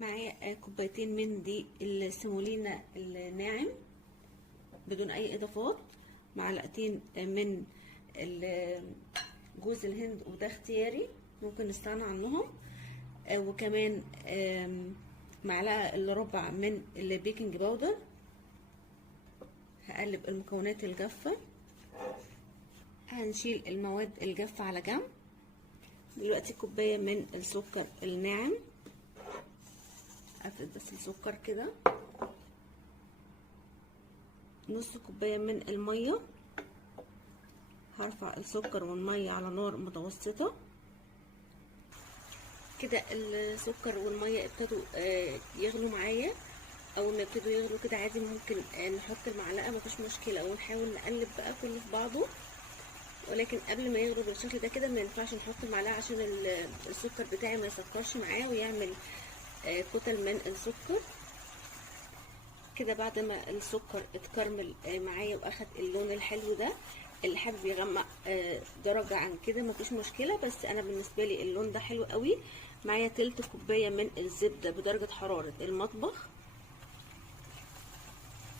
معايا كوبايتين من دي السيمولينا الناعم بدون اي اضافات، معلقتين من جوز الهند وده اختياري ممكن نستغنى عنهم، وكمان معلقه الا ربع من البيكنج باودر. هقلب المكونات الجافه، هنشيل المواد الجافه على جنب. دلوقتي كوبايه من السكر الناعم، افرد بس السكر كده، نص كوبايه من الميه. هرفع السكر والميه على نار متوسطه كده. السكر والميه ابتدوا يغلوا معايا. اول ما يبتدوا يغلوا كده عادي ممكن نحط المعلقه، مفيش مشكله، ونحاول نقلب بقى كله في بعضه. ولكن قبل ما يغلوا بالشكل ده كده ما ينفعش نحط المعلقه عشان السكر بتاعي ما يسكرش معاه ويعمل كتل من السكر كده. بعد ما السكر اتكرمل معايا واخد اللون الحلو ده، اللي حابب يغمق درجه عن كده مفيش مشكله، بس انا بالنسبه لي اللون ده حلو قوي. معايا تلت كوبايه من الزبده بدرجه حراره المطبخ.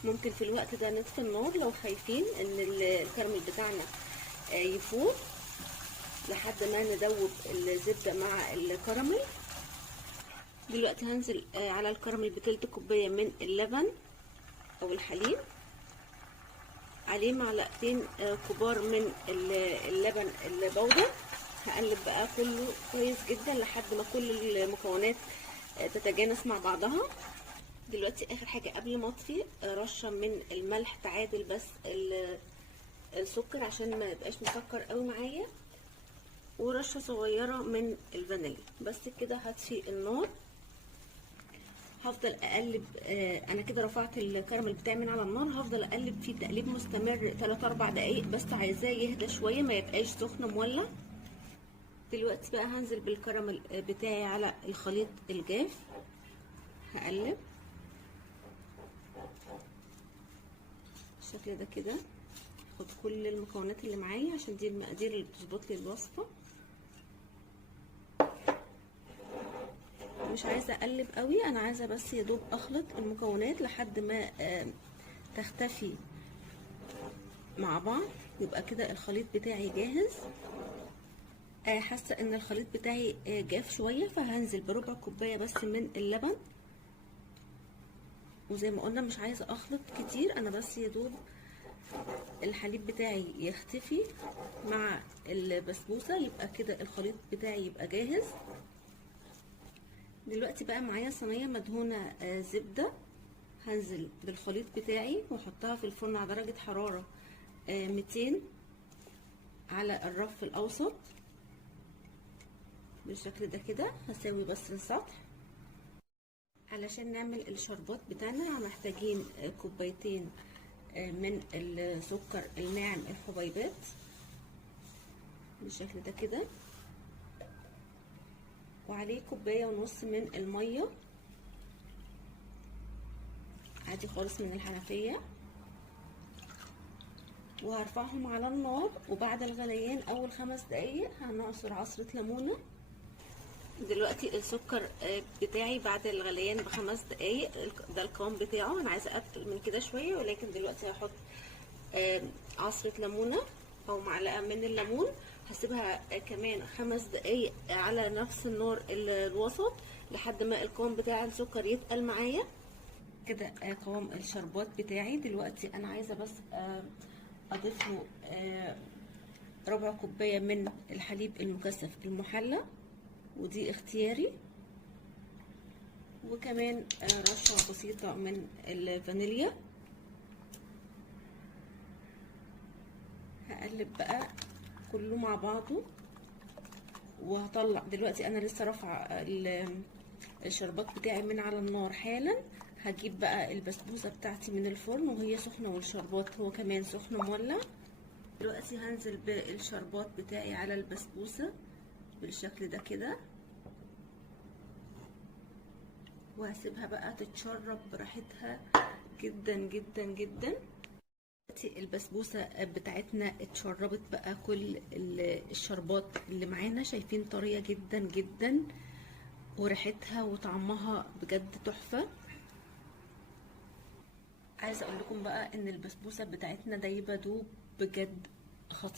ممكن في الوقت ده نطفي النار لو خايفين ان الكراميل بتاعنا يفور، لحد ما ندوب الزبده مع الكراميل. دلوقتي هنزل على الكراميل بتلت كوبايه من اللبن او الحليب، عليه معلقتين كبار من اللبن البودر. هقلب بقى كله كويس جدا لحد ما كل المكونات تتجانس مع بعضها. دلوقتي اخر حاجه قبل ما اطفي رشه من الملح تعادل بس السكر عشان ما يبقاش مسكر قوي معايا، ورشه صغيره من الفانيليا. بس كده هطفي النار. هفضل اقلب، انا كده رفعت الكراميل بتاعي من على النار، هفضل اقلب فيه تقليب مستمر 3-4 دقايق، بس عايزاه يهدى شويه ما يبقاش سخن مولع. دلوقتي بقى هنزل بالكراميل بتاعي على الخليط الجاف، هقلب بالشكل ده كده. هاخد كل المكونات اللي معايا عشان دي المقادير اللي بتظبط لي الوصفه. مش عايزه اقلب قوي، انا عايزه بس يا دوب اخلط المكونات لحد ما تختفي مع بعض، يبقى كده الخليط بتاعي جاهز. حاسه ان الخليط بتاعي جاف شويه، فهنزل بربع كوبايه بس من اللبن. وزي ما قلنا مش عايزه اخلط كتير، انا بس يا دوب الحليب بتاعي يختفي مع البسبوسه، يبقى كده الخليط بتاعي يبقى جاهز. دلوقتي بقى معايا صينيه مدهونه زبده، هنزل بالخليط بتاعي واحطها في الفرن على درجه حراره 200 على الرف الاوسط بالشكل ده كده. هساوي بس السطح. علشان نعمل الشربات بتاعنا محتاجين كوبايتين من السكر الناعم الحبيبات بالشكل ده كده، وعليه كوبايه ونص من الميه عادي خالص من الحنفيه، وهرفعهم على النار. وبعد الغليان اول 5 دقايق هنعصر عصره ليمونه. دلوقتي السكر بتاعي بعد الغليان ب5 دقايق ده القوام بتاعه. انا عايزه اتقل من كده شويه، ولكن دلوقتي هحط عصره ليمونه او معلقه من الليمون. هسيبها كمان 5 دقايق على نفس النار الوسط لحد ما القوام بتاع السكر يتقل معايا كده. قوام الشربات بتاعي دلوقتي انا عايزه بس اضيف له ربع كوبايه من الحليب المكثف المحلى، ودي اختياري، وكمان رشه بسيطه من الفانيليا. هقلب بقى كله مع بعضه وهطلع. دلوقتي انا لسه رافعه الشربات بتاعي من على النار حالا. هجيب بقى البسبوسه بتاعتي من الفرن وهي سخنه، والشربات هو كمان سخن مولع. دلوقتي هنزل بالشربات بتاعي على البسبوسه بالشكل ده كده، وهسيبها بقى تتشرب براحتها جدا جدا جدا. دلوقتي البسبوسه بتاعتنا اتشربت بقى كل الشربات اللي معانا، شايفين طريه جدا جدا وريحتها وطعمها بجد تحفة. عايزة اقول لكم بقى ان البسبوسة بتاعتنا دايبة دوب بجد، خطيرة.